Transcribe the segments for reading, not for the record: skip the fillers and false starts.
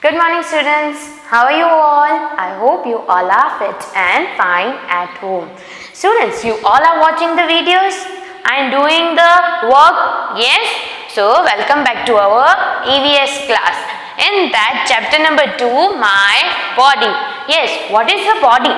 Good morning, students. How are you all? I hope you all are fit and fine at home. Students, you all are watching the videos and doing the work? Yes? So, welcome back to our EVS class. In that, chapter number 2, my body. Yes, what is the body?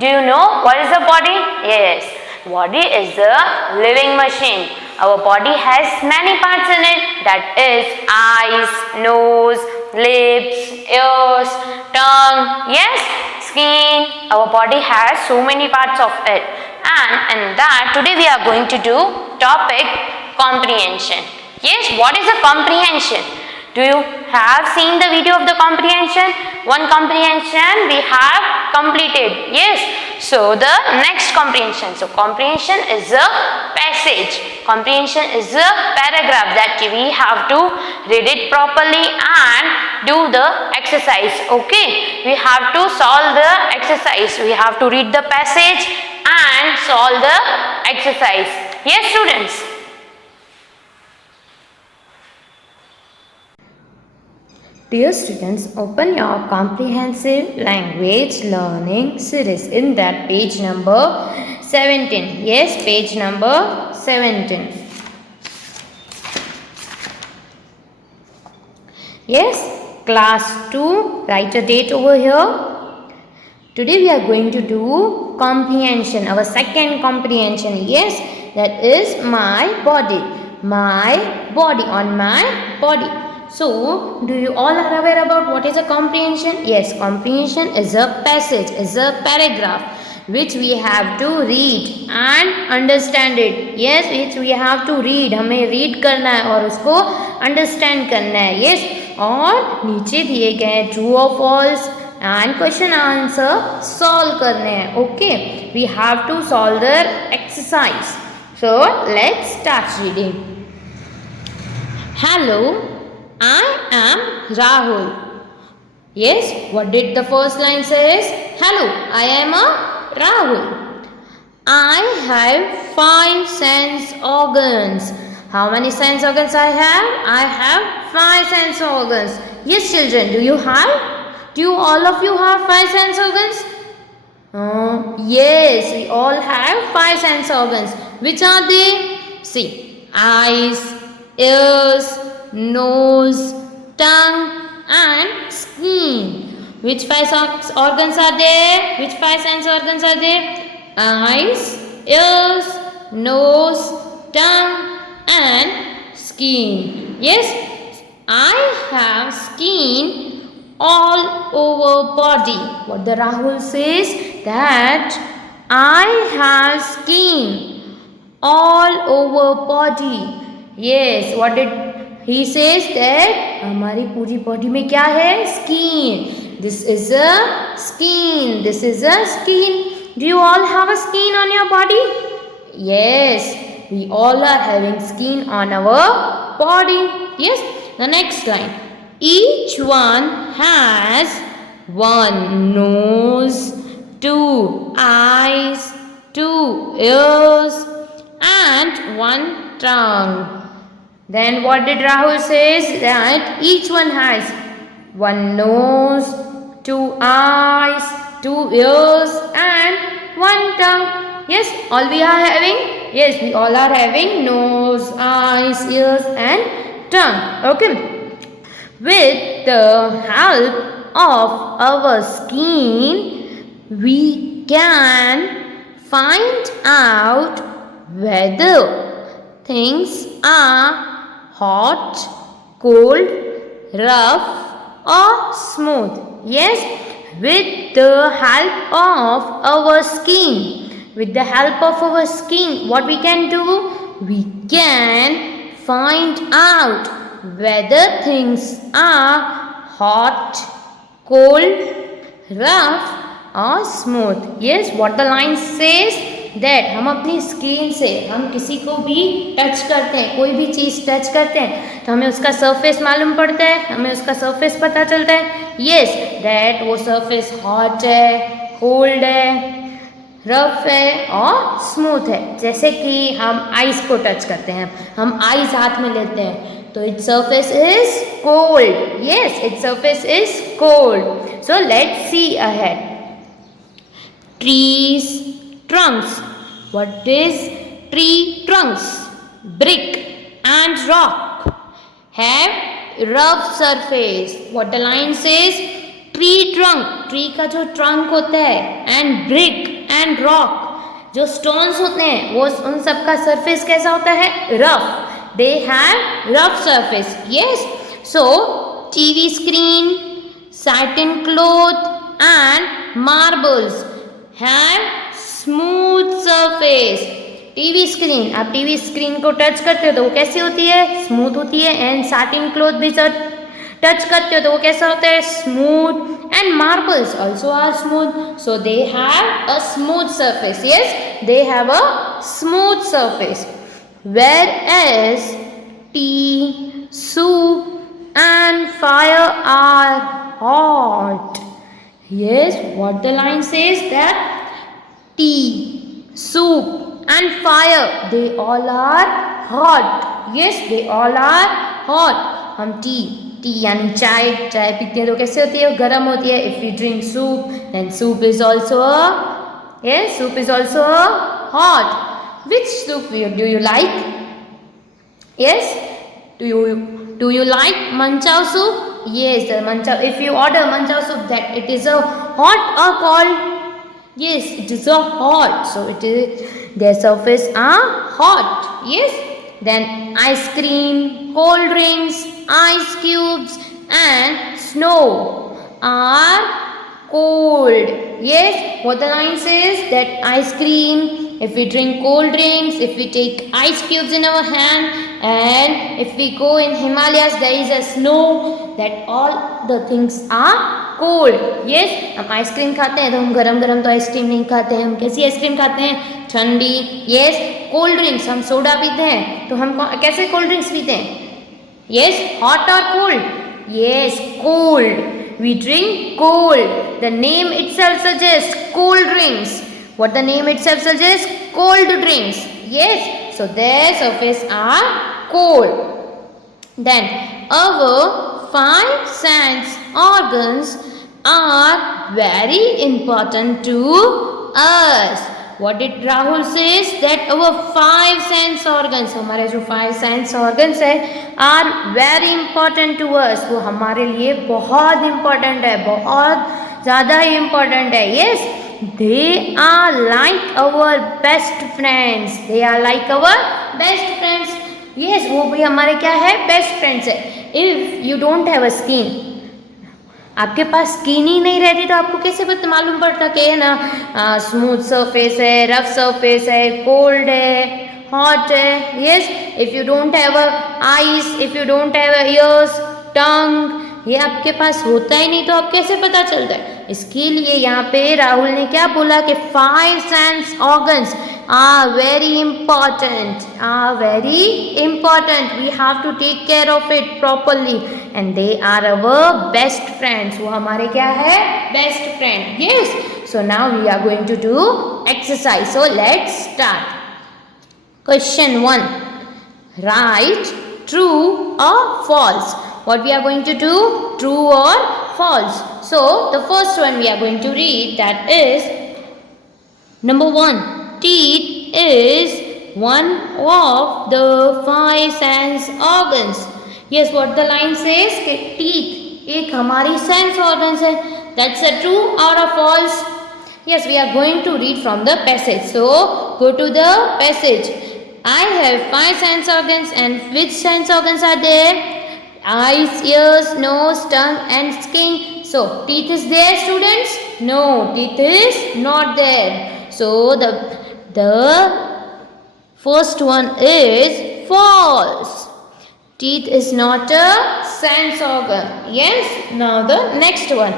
Do you know what is the body? Yes, body is the living machine. Our body has many parts in it, that is eyes, nose, lips, ears, tongue, yes, skin. Our body has so many parts of it, and in that today we are going to do topic comprehension. Yes, what is a comprehension? Do you have seen the video of the comprehension? One comprehension we have completed. Yes. So the next comprehension. So comprehension is a passage. Comprehension is a paragraph that we have to read it properly and do the exercise. Okay. We have to solve the exercise. We have to read the passage and solve the exercise. Yes, students. Dear students, open your comprehensive language learning series in that page number 17. Yes, page number 17. Yes, class 2, write a date over here. Today we are going to do comprehension, our second comprehension. Yes, that is my body. My body, on my body. So, do you all are aware about what is a comprehension? Yes, comprehension is a passage, is a paragraph which we have to read and understand it. Yes, which we have to read. हमें read करना है और उसको understand करना है. Yes, और नीचे दिए गए true or false and question answer solve करने हैं. Okay, we have to solve the exercise. So, let's start reading. Hello. I am Rahul. Yes, what did the first line says? Hello, I am a Rahul. I have 5 sense organs. How many sense organs I have? I have 5 sense organs. Yes, children, do you have? Do all of you have 5 sense organs? Yes, we all have 5 sense organs. Which are they? See, eyes, ears, nose, tongue and skin. Which 5 organs are there? Which 5 sense organs are there? Eyes, ears, nose, tongue and skin. Yes, I have skin all over body. What the Rahul says, that I have skin all over body. Yes, what did he says that हमारी पूरी body में क्या है? Skin. This is a skin. This is a skin. Do you all have a skin on your body? Yes, we all are having skin on our body. Yes. The next line. Each one has 1 nose, 2 eyes, 2 ears, and 1 tongue. Then what did Rahul says? That each one has 1 nose, 2 eyes, 2 ears and 1 tongue. Yes, all we are having? Yes, we all are having nose, eyes, ears and tongue. Okay. With the help of our skin, we can find out whether things are hot, cold, rough or smooth. Yes, with the help of our skin. With the help of our skin, what we can do? We can find out whether things are hot, cold, rough or smooth. Yes, what the line says? That हम अपनी skin से हम किसी को भी touch करते हैं, कोई भी चीज़ टच करते हैं तो हमें उसका सरफेस मालूम पड़ता है, हमें उसका सरफेस पता चलता है. येस, दैट वो सरफेस हॉट है, कोल्ड है, रफ है और स्मूथ है. जैसे कि हम आइस को टच करते हैं, हम आइस हाथ में लेते हैं So its surface is cold. Yes, its surface is cold. So let's see ahead. Trees, trunks. What is tree trunks? Brick and rock have rough surface. What the line says? Tree trunk. Tree का जो trunk होता है and brick and rock जो stones होते हैं वो उन सब का surface कैसा होता है? Rough. They have rough surface. Yes. So TV screen, satin cloth and marbles have smooth surface. TV screen, आप टीवी स्क्रीन को टच करते हो तो वो कैसी होती है? स्मूथ होती है. एंड सैटिन क्लॉथ भी टच करते हो तो वो कैसा होता है? Smooth. And marbles also are smooth. So they have a smooth surface. Yes, they have a smooth surface. Whereas tea, soup and fire are hot. Yes, what the line says that tea, soup and fire, they all are hot. Yes, they all are hot. हम T यानी चाय पीते हैं तो कैसे होती है? गर्म होती है. If we drink soup, then soup is also hot. Which soup do you like? Yes, do you like manchow soup? Yes, the manchow. If you order manchow soup, that it is a hot or cold? Yes, it is a hot. So it is, their surface are hot. Yes. Then ice cream, cold drinks, ice cubes and snow are cold. Yes. What the line says that ice cream, if we drink cold drinks, if we take ice cubes in our hand, and if we go in Himalayas, there is a snow, that all the things are cold. Yes, हम ice cream खाते हैं तो हम गरम तो ice cream नहीं खाते हैं. हम कैसी आइसक्रीम खाते हैं? ठंडी. यस. कोल्ड ड्रिंक्स, हम सोडा पीते हैं तो हम कैसे कोल्ड ड्रिंक्स पीते हैं? यस, हॉट और कोल्ड? Yes, cold. We drink cold. The name itself suggests cold drinks. What the name itself suggests? Cold drinks. Yes, so their surface are cold. Then our five sense organs are very important to us. What did Rahul says? That our five sense organs, हमारे जो five sense organs है, are very important to us. वो हमारे लिए बहुत important है, बहुत ज़्यादा ही important है. Yes, they are like our best friends. They are like our best friends. Yes, वो भी हमारे क्या है? बेस्ट फ्रेंड्स है. If you don't have a skin, आपके पास स्किन ही नहीं रहती तो आपको कैसे पता मालूम पड़ता कि है ना स्मूथ सरफेस है, रफ सरफेस है, कोल्ड है, हॉट है. Yes, if you don't have a eyes, if you don't have a ears, tongue, ये आपके पास होता ही नहीं तो आप कैसे पता चलता है? इसके लिए यहाँ पे राहुल ने क्या बोला कि five sense organs are very important. We have to take care of it properly, and they are our best friends. वो हमारे क्या है? Best friend. Yes. So now we are going to do exercise. So let's start. Question 1. Write true or false. What we are going to do? True or false. So the first one we are going to read, that is number 1. Teeth is one of the five sense organs. Yes, what the line says? Teeth एक हमारी sense organs है. That's a true or a false? Yes, we are going to read from the passage. So go to the passage. I have five sense organs, and which sense organs are there? Eyes, ears, nose, tongue and skin. So teeth is there, students? No, teeth is not there. So the first one is false. Teeth is not a sense organ. Yes. Now the next one.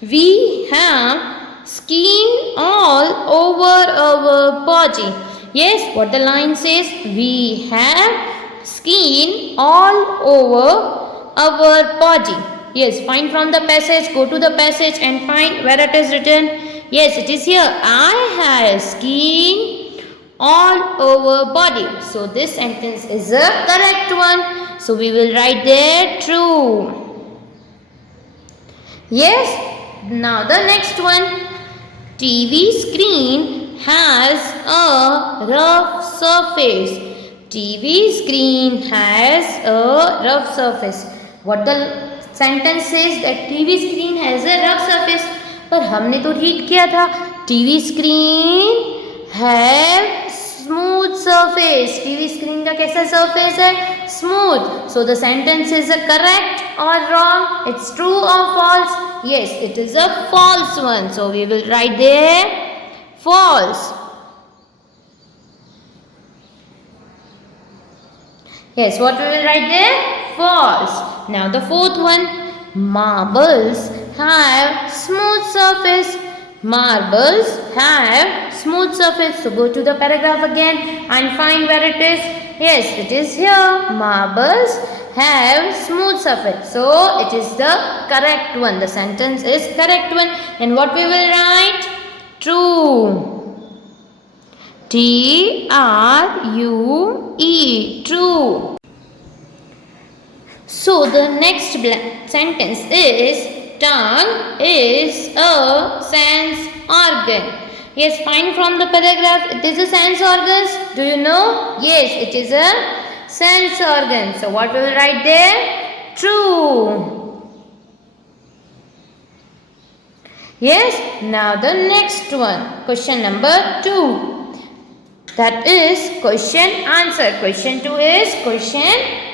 We have skin all over our body. Yes. What the line says? We have skin all over our body. Yes. Find from the passage. Go to the passage and find where it is written. Yes, it is here. I have skin all over body. So this sentence is a correct one. So we will write there true. Yes. Now the next one. TV screen has a rough surface. TV screen has a rough surface. What the sentence says that TV screen has a rough surface. पर हमने तो read किया था TV screen have smooth surface. TV screen का कैसा surface है? Smooth. So the sentence is a correct or wrong? It's true or false? Yes, it is a false one. So we will write there false. Yes, what we will write there? False. Now the fourth one. Marbles have smooth surface. Marbles have smooth surface. So go to the paragraph again and find where it is. Yes, it is here. Marbles have smooth surface. So it is the correct one. The sentence is correct one. And what we will write? True. T-R-U-E. True. So the next sentence is tongue is a sense organ. Yes, find from the paragraph. It is a sense organ. Do you know? Yes, it is a sense organ. So what we will write there? True. Yes. Now the next one. Question number 2. That is question answer. Question 2 is question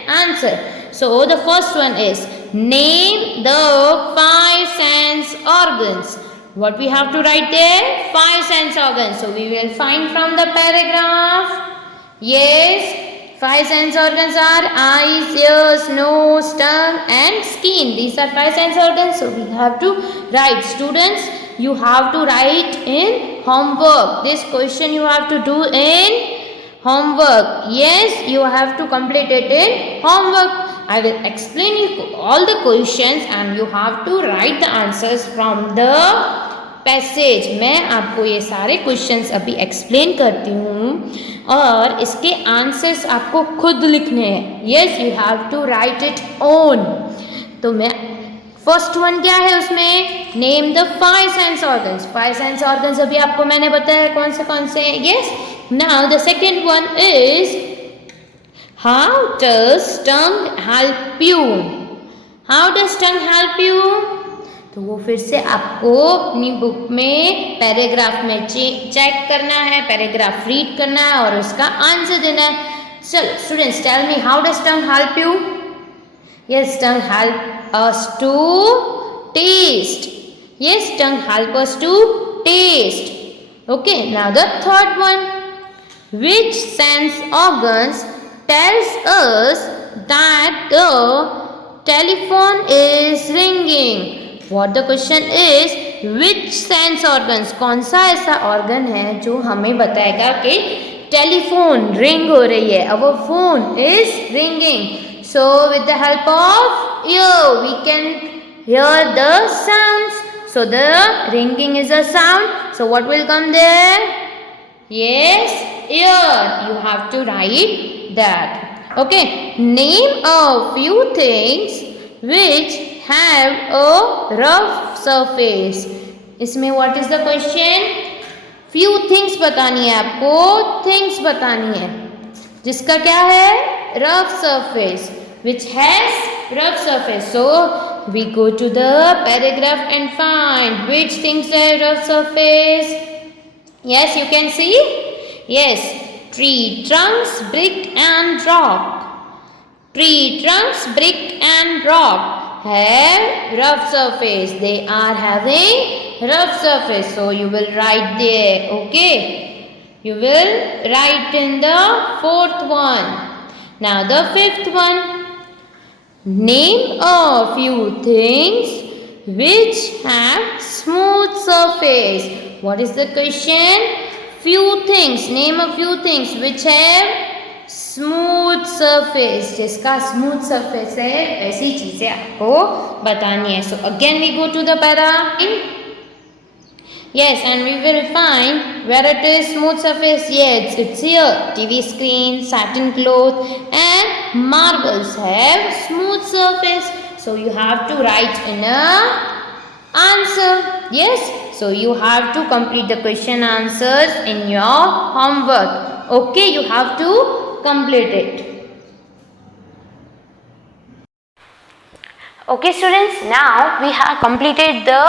answer. So the first one is name the 5 sense organs. What we have to write there? 5 sense organs. So we will find from the paragraph. Yes, 5 sense organs are eyes, ears, nose, tongue and skin. These are 5 sense organs. So we have to write. Students, you have to write in homework. This question you have to do in homework. Yes, you have to complete it in homework. I will explain you all the questions and you have to write the answers from the passage. मैं आपको ये सारे questions अभी explain करती हूँ और इसके answers आपको खुद लिखने हैं. Yes, you have to write it own. तो मैं फर्स्ट वन क्या है उसमें? Name the 5 sense organs. 5 sense organs अभी आपको मैंने बताया कौन से. Yes. Now the second one is how does tongue help you. How does tongue help you. तो वो फिर से आपको अपनी बुक में पैराग्राफ में चेक करना है, पैराग्राफ रीड करना है और उसका आंसर देना है. चलो students, tell me how does tongue help you. Yes, tongue help us to taste. Yes, tongue help us to taste. Okay, now the third one. Which sense organs tells us that the telephone is ringing? What the question is? Which sense organs? कौन सा ऐसा organ है जो हमें बताएगा कि telephone ring हो रही है. Our phone is ringing. So with the help of ear we can hear the sounds. So the ringing is a sound. So what will come there? Yes, ear. You have to write that. Okay. Name a few things which have a rough surface. इसमें what is the question? Few things बतानी है आपको. Things बतानी है जिसका क्या है? Rough surface. Which has rough surface. So we go to the paragraph and find which things have rough surface. Yes, you can see. Yes, tree trunks, brick and rock. Tree trunks, brick and rock have rough surface. They are having rough surface. So you will write there. Okay, you will write in the fourth one. Now the fifth one. Name a few things which have smooth surface. What is the question? Few things. Name a few things which have smooth surface. जिसका smooth surface है ऐसी चीजें आपको बतानी है. So again we go to the para. Yes, and we will find where it is smooth surface. Yes, it's here. TV screen, satin cloth, and marbles have smooth surface. So you have to write in a answer. Yes, so you have to complete the question answers in your homework. Okay, you have to complete it. Okay students, now we have completed the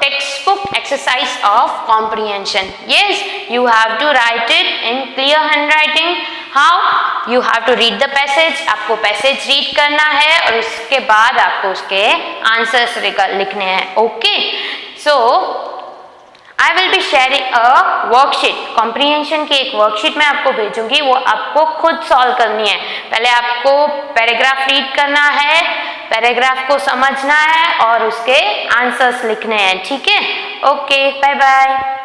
textbook exercise of comprehension. Yes, you have to write it in clear handwriting. How? You have to read the passage. आपको passage read करना है और उसके बाद आपको उसके answers लिखने हैं. Okay, so I will be sharing a worksheet. Comprehension की एक worksheet मैं आपको भेजूंगी, वो आपको खुद solve करनी है. पहले आपको पैराग्राफ रीड करना है, पैराग्राफ को समझना है और उसके आंसर्स लिखने हैं. ठीक है? Okay, bye bye.